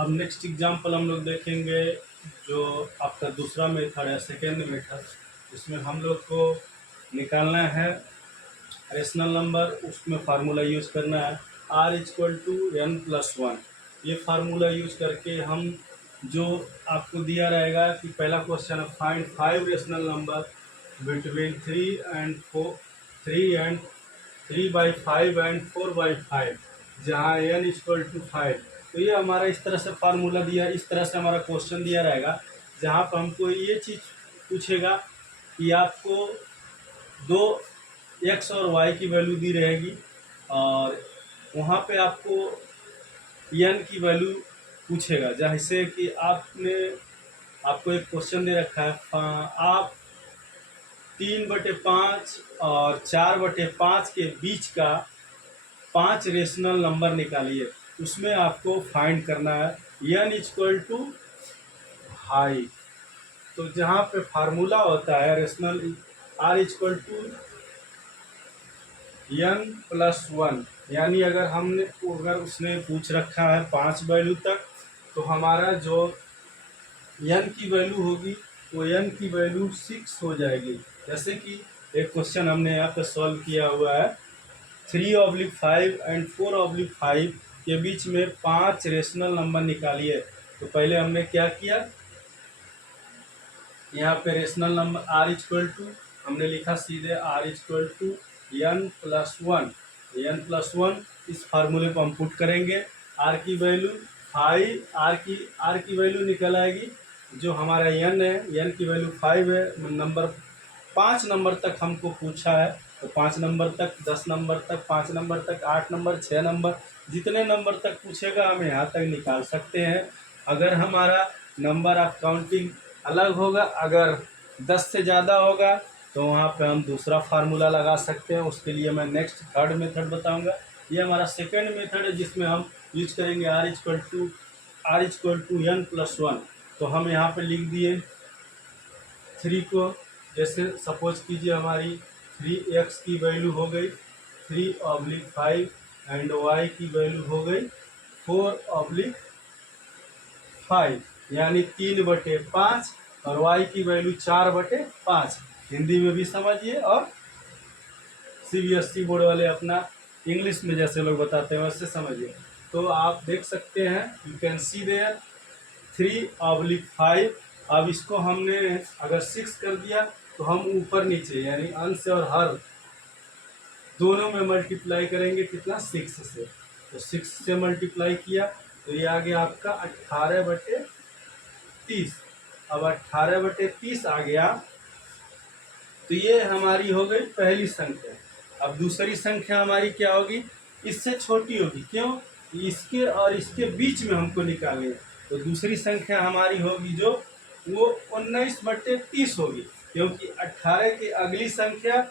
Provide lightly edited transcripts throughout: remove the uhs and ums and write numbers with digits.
अब next example हम लोग देखेंगे जो आपका दूसरा मेथड है, सेकेंड मेथड, जिसमें हम लोग को निकालना है रेशनल नंबर। उसमें फार्मूला यूज़ करना है r=n+1। ये फार्मूला यूज़ करके हम जो आपको दिया रहेगा कि पहला क्वेश्चन है find 5 rational number between 3/5 and 4/5, जहाँ n=5। तो ये हमारा इस तरह से फार्मूला दिया, इस तरह से हमारा क्वेश्चन दिया रहेगा, जहाँ पर हमको ये चीज़ पूछेगा कि आपको दो x और y की वैल्यू दी रहेगी और वहाँ पे आपको n की वैल्यू पूछेगा। जैसे कि आपको एक क्वेश्चन दे रखा है, आप 3/5 और 4/5 के बीच का 5 रेशनल नंबर निकालिए। उसमें आपको फाइंड करना है n=5। तो जहाँ पे फार्मूला होता है रेशनल r=n+1, यानी अगर उसने पूछ रखा है 5 वैल्यू तक, तो हमारा जो n की वैल्यू होगी वो n की वैल्यू 6 हो जाएगी। जैसे कि एक क्वेश्चन हमने यहाँ पे सॉल्व किया हुआ है, 3/5 एंड 4/5 के बीच में 5 रेशनल नंबर निकालिए। तो पहले हमने क्या किया, यहाँ पे रेशनल नंबर हमने लिखा सीधे r=n+1। इस फार्मूले को हम पुट करेंगे, r की वैल्यू 5, r की वैल्यू निकल आएगी, जो हमारा n है, n की वैल्यू 5 है। नंबर 5 नंबर तक हमको पूछा है, तो 5 नंबर तक, 10 नंबर तक, 5 नंबर तक, 8 नंबर, 6 नंबर, जितने नंबर तक पूछेगा हम यहाँ तक निकाल सकते हैं। अगर हमारा नंबर ऑफ काउंटिंग अलग होगा, अगर 10 से ज़्यादा होगा, तो वहाँ पे हम दूसरा फार्मूला लगा सकते हैं। उसके लिए मैं नेक्स्ट थर्ड मेथड बताऊंगा। ये हमारा सेकेंड मेथड है, जिसमें हम यूज करेंगे r=n+1। तो हम यहाँ पे लिख दिए 3 को, जैसे सपोज कीजिए हमारी 3x की वैल्यू हो गई 3/5 एंड y की वैल्यू हो गई 4/5, यानी 3/5 और y की वैल्यू 4/5। हिंदी में भी समझिए और CBSE बोर्ड वाले अपना इंग्लिश में जैसे लोग बताते हैं वैसे समझिए। तो आप देख सकते हैं, यू कैन सी देयर 3/5। अब इसको हमने अगर 6 कर दिया, तो हम ऊपर नीचे यानी अंश और हर दोनों में मल्टीप्लाई करेंगे, कितना, 6 से। तो 6 से मल्टीप्लाई किया तो ये आ गया आपका 18/30। अब 18/30 आ गया, तो ये हमारी हो गई पहली संख्या। अब दूसरी संख्या हमारी क्या होगी, इससे छोटी होगी। क्यों, इसके और इसके बीच में हमको निकालनी है। तो दूसरी संख्या हमारी होगी जो वो 19/30 होगी, क्योंकि 18 की अगली संख्या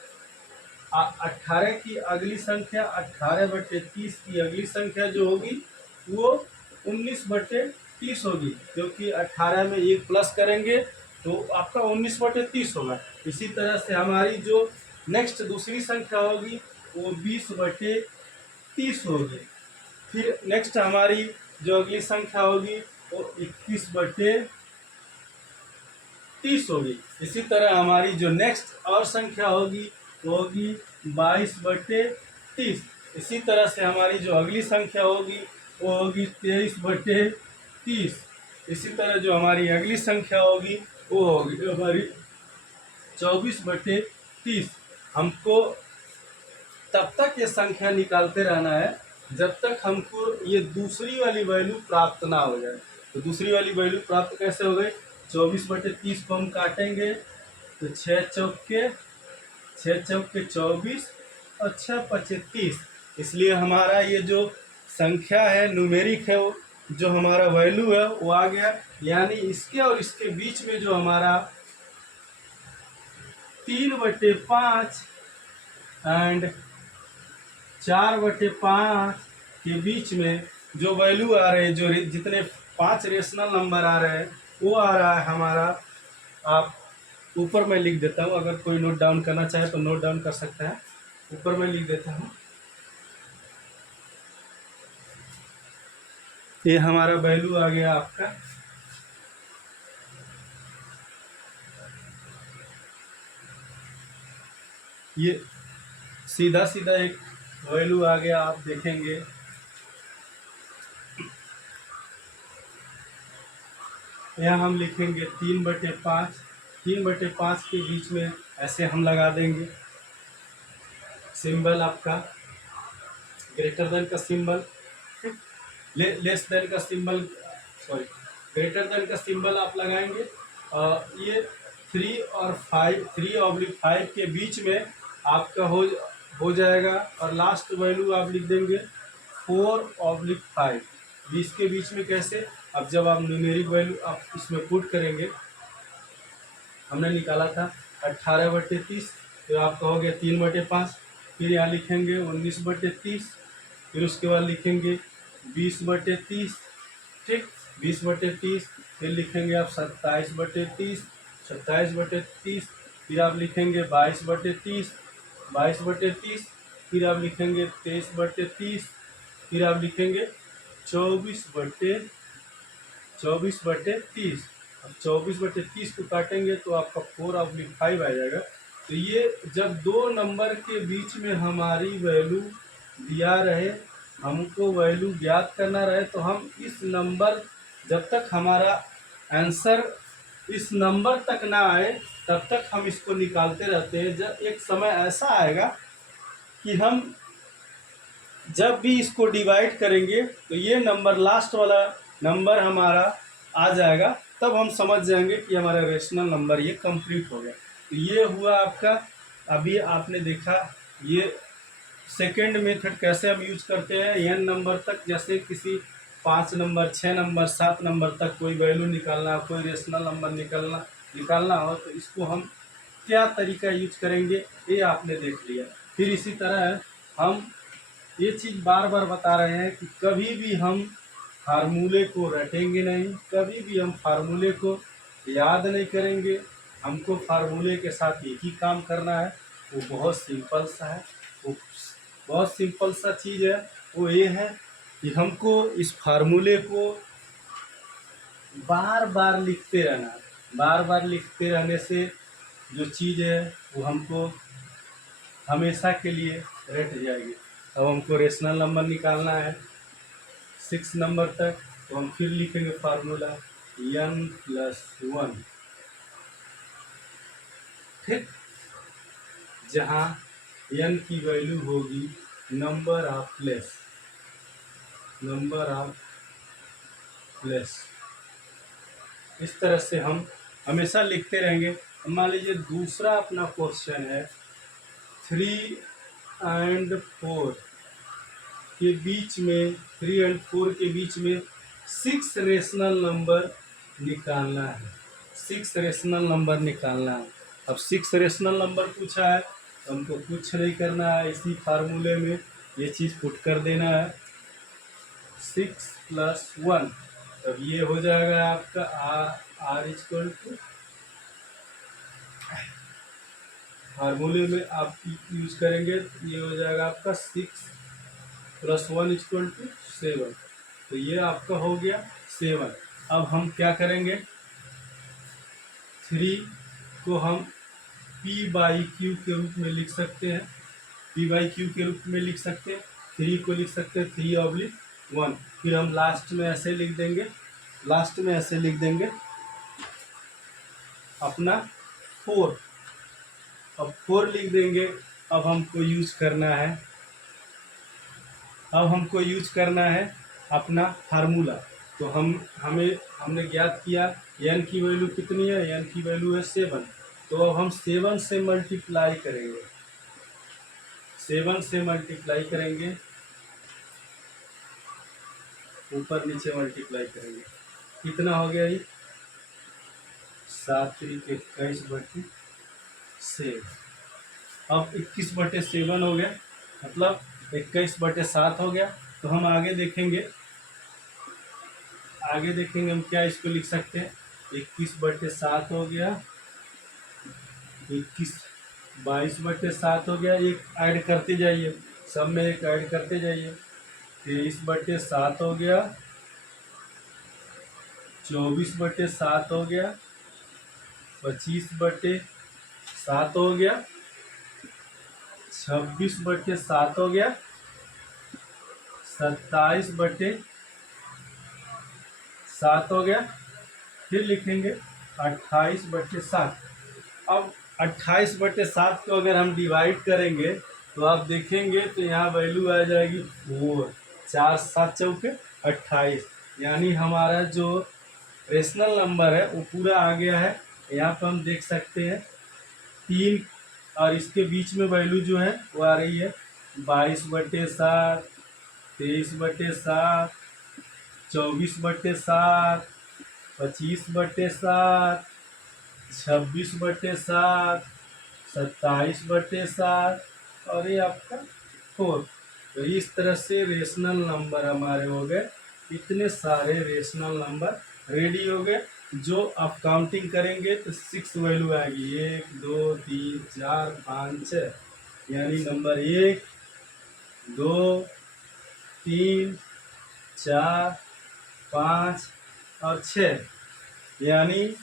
18/30 की अगली संख्या जो होगी वो 19/30 होगी, क्योंकि 18 में 1 प्लस करेंगे तो आपका 19/30 होगा। इसी तरह से हमारी जो नेक्स्ट दूसरी संख्या होगी वो 20/30 होगी। फिर नेक्स्ट हमारी जो अगली संख्या होगी वो 21/30 होगी। इसी तरह हमारी जो नेक्स्ट और संख्या होगी वो होगी 22/30। इसी तरह से हमारी जो अगली संख्या होगी वो होगी 23/30। इसी तरह जो हमारी अगली संख्या होगी वो होगी हमारी 24/30। हमको तब तक ये संख्या निकालते रहना है जब तक हमको ये दूसरी वाली वैल्यू प्राप्त ना हो जाए। तो दूसरी वाली वैल्यू प्राप्त कैसे हो गई, 24/30 को हम काटेंगे तो 6 चौके 24 और 6×5 = 30। इसलिए हमारा ये जो संख्या है, न्यूमेरिक है, वो जो हमारा वैल्यू है वो आ गया। यानी इसके और इसके बीच में जो हमारा 3/5 एंड 4/5 के बीच में जो वैल्यू आ रहे हैं, जो जितने 5 रेशनल नंबर आ रहे हैं, वो आ रहा है हमारा, आप ऊपर में लिख देता हूँ, अगर कोई नोट डाउन करना चाहे तो नोट डाउन कर सकता है। ऊपर में लिख देता हूँ ये हमारा वैल्यू आ गया आपका ये सीधा सीधा एक वैल्यू आ गया। आप देखेंगे यहाँ हम लिखेंगे 3/5। 3/5 के बीच में ऐसे हम लगा देंगे सिंबल आपका ग्रेटर देन का सिंबल, लेस देन का सिंबल, सॉरी ग्रेटर देन का सिंबल आप लगाएंगे। और ये 3 और 5, 3/5 के बीच में आपका हो जाएगा। और लास्ट वैल्यू आप लिख देंगे 4/5। 20 के बीच में कैसे, अब जब आप न्यूमेरिक वैल्यू आप इसमें पुट करेंगे, हमने निकाला था 18/30, तो आप कहोगे 3/5। फिर यहाँ लिखेंगे 19/30, फिर उसके बाद लिखेंगे 20/30, ठीक 20/30। फिर लिखेंगे आप 27/30, 27/30। फिर आप लिखेंगे 22/30, 22/30। फिर आप लिखेंगे 23/30। फिर आप लिखेंगे 24/30। अब 24/30 को काटेंगे तो आपका 4/5 आ जाएगा। तो ये जब दो नंबर के बीच में हमारी वैल्यू दिया रहे, हमको वैल्यू ज्ञात करना रहे, तो हम इस नंबर, जब तक हमारा आंसर इस नंबर तक ना आए तब तक हम इसको निकालते रहते हैं। जब एक समय ऐसा आएगा कि हम जब भी इसको डिवाइड करेंगे तो ये नंबर, लास्ट वाला नंबर हमारा आ जाएगा, तब हम समझ जाएंगे कि हमारा रेशनल नंबर ये कंप्लीट हो गया। तो ये हुआ आपका। अभी आपने देखा ये सेकेंड मेथड कैसे हम यूज करते हैं एन नंबर तक। जैसे किसी 5 नंबर, 6 नंबर, 7 नंबर तक कोई वैल्यू निकालना, कोई रेशनल नंबर निकालना हो, तो इसको हम क्या तरीका यूज करेंगे ये आपने देख लिया। फिर इसी तरह हम ये चीज़ बार बार बता रहे हैं कि कभी भी हम फार्मूले को रटेंगे नहीं, कभी भी हम फार्मूले को याद नहीं करेंगे। हमको फार्मूले के साथ एक ही काम करना है, वो बहुत सिंपल सा है। वो बहुत सिंपल सा चीज़ है, वो ये है कि हमको इस फार्मूले को बार बार लिखते रहना है। बार बार लिखते रहने से जो चीज़ है वो हमको हमेशा के लिए रट जाएगी। अब हमको रेशनल नंबर निकालना है 6 नंबर तक, तो हम फिर लिखेंगे फार्मूला n+1, ठीक, जहाँ n की वैल्यू होगी नंबर ऑफ प्लेस। इस तरह से हम हमेशा लिखते रहेंगे। मान लीजिए दूसरा अपना क्वेश्चन है 3 और 4 के बीच में, 3 और 4 के बीच में 6 रेशनल नंबर निकालना है। 6 रेशनल नंबर निकालना है। अब 6 रेशनल नंबर पूछा है तो हमको कुछ नहीं करना है, इसी फार्मूले में ये चीज़ पुट कर देना है 6+1। तब ये हो जाएगा आपका r फार्मूले में आप यूज करेंगे, ये हो जाएगा आपका 6+1 = 7। तो ये आपका हो गया 7। अब हम क्या करेंगे, 3 को हम p/q के रूप में लिख सकते हैं, p/q के रूप में लिख सकते हैं। 3 को लिख सकते हैं 3/1। फिर हम लास्ट में ऐसे लिख देंगे अपना 4। अब 4 लिख देंगे। अब हमको यूज करना है अपना फार्मूला। तो हमने ज्ञात किया n की वैल्यू कितनी है, n की वैल्यू है 7। तो अब हम 7 से मल्टीप्लाई करेंगे, 7 से मल्टीप्लाई करेंगे, ऊपर नीचे मल्टीप्लाई करेंगे। कितना हो गया ये 7×21/7। अब 21/7 हो गया, मतलब 21/7 हो गया। तो हम आगे देखेंगे हम क्या इसको लिख सकते हैं। 21/7 हो गया, 22/7 हो गया। एक ऐड करते जाइए, सब में एक ऐड करते जाइए। 23/7 हो गया, 24/7 हो गया, 25/7 हो गया, 26/7 हो गया, 27/7 हो गया, फिर लिखेंगे 28/7। अब 28/7 को अगर हम डिवाइड करेंगे तो आप देखेंगे तो यहाँ वैल्यू आ जाएगी 4। 4 7 चौके 28, यानी हमारा जो रेशनल नंबर है वो पूरा आ गया है। यहाँ पर हम देख सकते हैं 3 और इसके बीच में वैल्यू जो है वो आ रही है 22/7, 23/7, 24/7, 25/7, 26/7, 27/7 और ये आपका 4। तो इस तरह से रेशनल नंबर हमारे हो गए। इतने सारे रेशनल नंबर रेडी हो गए। जो आप काउंटिंग करेंगे तो 6 वैल्यू आएगी, 1 2 3 4 5 6, यानी नंबर 1 2 3 4 5 और 6, यानी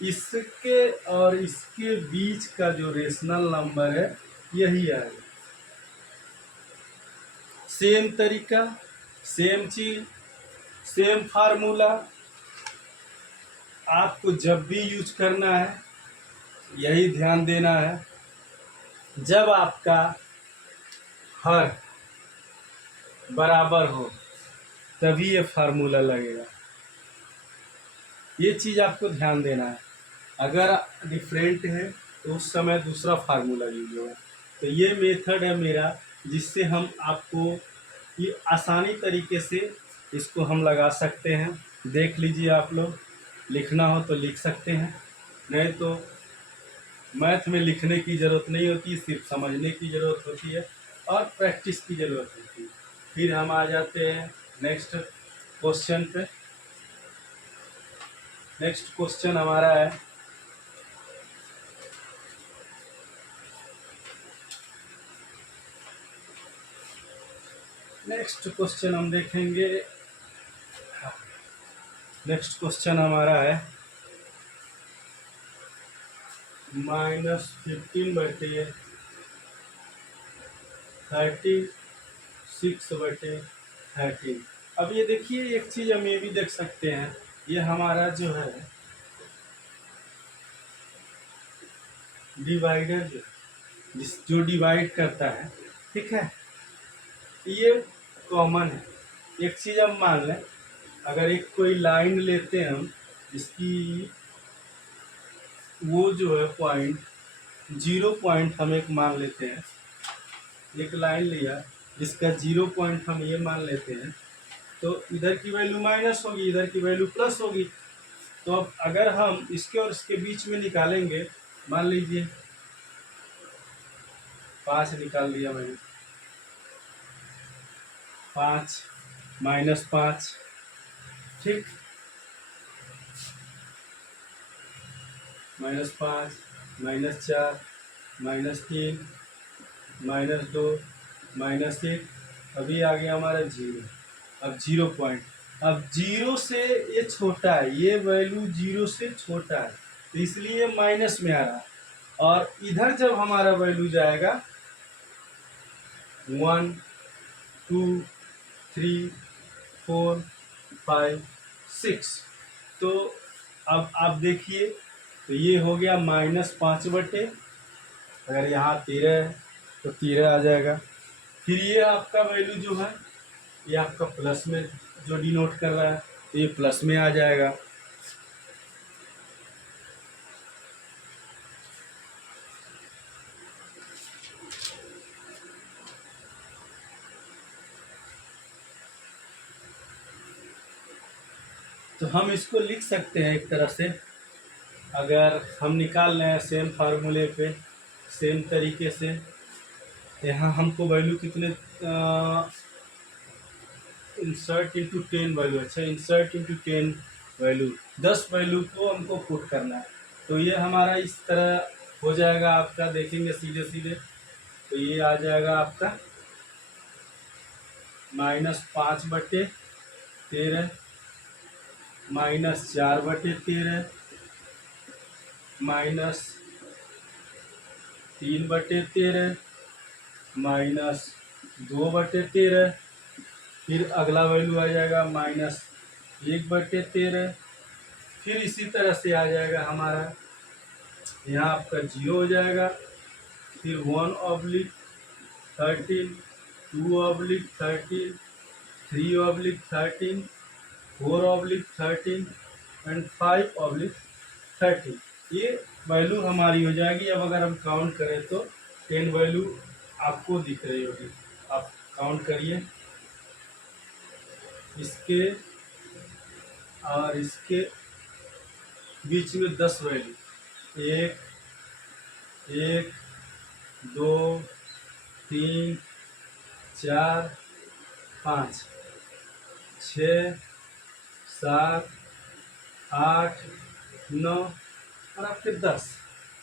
इसके और इसके बीच का जो रेशनल नंबर है यही आएगा। सेम तरीका, सेम चीज, सेम फार्मूला आपको जब भी यूज करना है यही ध्यान देना है। जब आपका हर बराबर हो तभी ये फार्मूला लगेगा। ये चीज़ आपको ध्यान देना है। अगर डिफरेंट है तो उस समय दूसरा फार्मूला यूज होगा। तो ये मेथड है मेरा, जिससे हम आपको ये आसानी तरीके से इसको हम लगा सकते हैं। देख लीजिए, आप लोग लिखना हो तो लिख सकते हैं, नहीं तो मैथ में लिखने की ज़रूरत नहीं होती, सिर्फ समझने की ज़रूरत होती है और प्रैक्टिस की ज़रूरत होती है। फिर हम आ जाते हैं नेक्स्ट क्वेश्चन पे। नेक्स्ट क्वेश्चन हमारा है नेक्स्ट क्वेश्चन हम देखेंगे। नेक्स्ट क्वेश्चन हमारा है -15/36/13। अब ये देखिए, एक चीज़ हम ये भी देख सकते हैं, ये हमारा जो है डिवाइडर जो डिवाइड करता है, ठीक है, ये कॉमन है। एक चीज़ हम मान लें, अगर एक कोई लाइन लेते हैं हम, जिसकी वो जो है पॉइंट 0 पॉइंट हम एक मान लेते हैं, एक लाइन लिया जिसका 0 पॉइंट हम ये मान लेते हैं, तो इधर की वैल्यू माइनस होगी, इधर की वैल्यू प्लस होगी। तो अब अगर हम इसके और इसके बीच में निकालेंगे, मान लीजिए 5 निकाल दिया मैंने, 5 -5, ठीक, -5 -4 -3 -2 -1, अभी आ गया हमारा 0। अब 0 पॉइंट, अब 0 से ये छोटा है, ये वैल्यू 0 से छोटा है, तो इसलिए माइनस में आ रहा है। और इधर जब हमारा वैल्यू जाएगा 1 2 3 4 5 6, तो अब आप देखिए, तो ये हो गया -5/, अगर यहाँ 13 है तो 13 आ जाएगा। फिर ये आपका वैल्यू जो है ये आपका प्लस में जो डिनोट कर रहा है, तो ये प्लस में आ जाएगा। तो हम इसको लिख सकते हैं एक तरह से, अगर हम निकाल रहे हैं सेम फार्मूले पे, सेम तरीके से। यहाँ हमको वैल्यू कितने इंसर्ट इंटू 10 वैल्यू, अच्छा इंसर्ट इंटू 10 वैल्यू, 10 वैल्यू को हमको पुट करना है। तो ये हमारा इस तरह हो जाएगा, आपका देखेंगे सीधे सीधे, तो ये आ जाएगा आपका -5/13 -4/13 -3/13 -2/13। फिर अगला वैल्यू आ जाएगा -1/13। फिर इसी तरह से आ जाएगा हमारा, यहाँ आपका 0 हो जाएगा। फिर 1/13, 2/13, 3/13, 4/13 एंड 5/13। ये वैल्यू हमारी हो जाएगी। अब अगर हम काउंट करें तो 10 वैल्यू आपको दिख रही होगी। आप काउंट करिए, इसके और इसके बीच में 10 वैल्यू, 1 1 2 3 4 5 6 7 8 9 और आपके 10।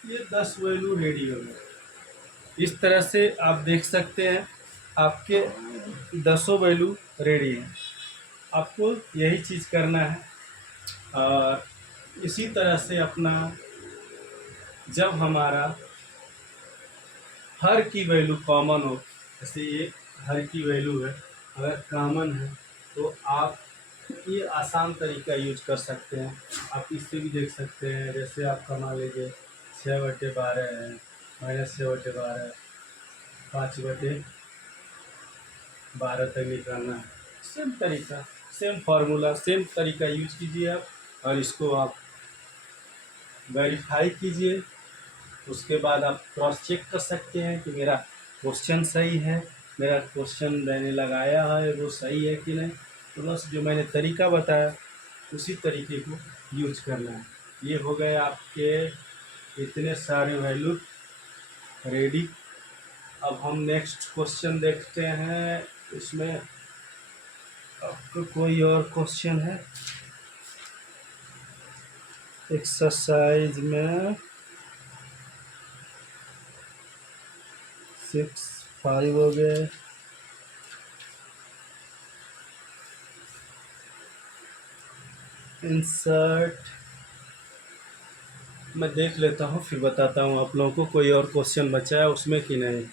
ये 10 वैल्यू रेडी हो गए। इस तरह से आप देख सकते हैं आपके 10 वैल्यू रेडी है। आपको यही चीज़ करना है। और इसी तरह से अपना, जब हमारा हर की वैल्यू कॉमन हो, जैसे ये हर की वैल्यू है, अगर कॉमन है तो आप ये आसान तरीका यूज कर सकते हैं। आप इससे भी देख सकते हैं, जैसे आपका मान लीजिए 6/12 है, -6/12, 5/12 तक निकालना है। सेम तरीका, सेम फार्मूला, सेम तरीका यूज कीजिए आप, और इसको आप वेरीफाई कीजिए। उसके बाद आप क्रॉस चेक कर सकते हैं कि मेरा क्वेश्चन सही है, मेरा क्वेश्चन मैंने लगाया है वो सही है कि नहीं। तो बस जो मैंने तरीका बताया उसी तरीके को यूज करना है। ये हो गए आपके इतने सारे वैल्यू रेडी। अब हम नेक्स्ट क्वेश्चन देखते हैं। इसमें आपको कोई और क्वेश्चन है एक्सरसाइज में 6-5 हो गए। इंसर्ट मैं देख लेता हूँ, फिर बताता हूँ आप लोगों को कोई और क्वेश्चन बचा है उसमें कि नहीं।